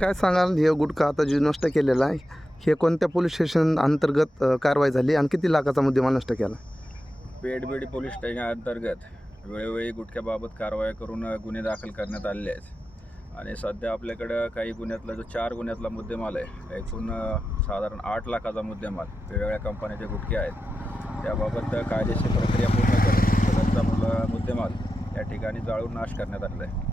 काय सांगाल, हे गुटखा आता जे नष्ट केलेला आहे हे कोणत्या पोलीस स्टेशन अंतर्गत कारवाई झाली आणि किती लाखाचा मुद्देमाल नष्ट केला? पेठबेडी पोलीस स्टेशन अंतर्गत वेळोवेळी गुटख्याबाबत कारवाया करून गुन्हे दाखल करण्यात आलेले आहेत आणि सध्या आपल्याकडं काही गुन्ह्यातला जो 4 गुन्ह्यातला मुद्देमाल आहे, एकूण साधारण 8 लाखाचा मुद्देमाल वेगवेगळ्या कंपन्याचे गुटखे आहेत. त्याबाबत कायदेशीर प्रक्रिया पूर्ण करून सदरचा मुद्देमाल या ठिकाणी जाळून नाश करण्यात आलेला आहे.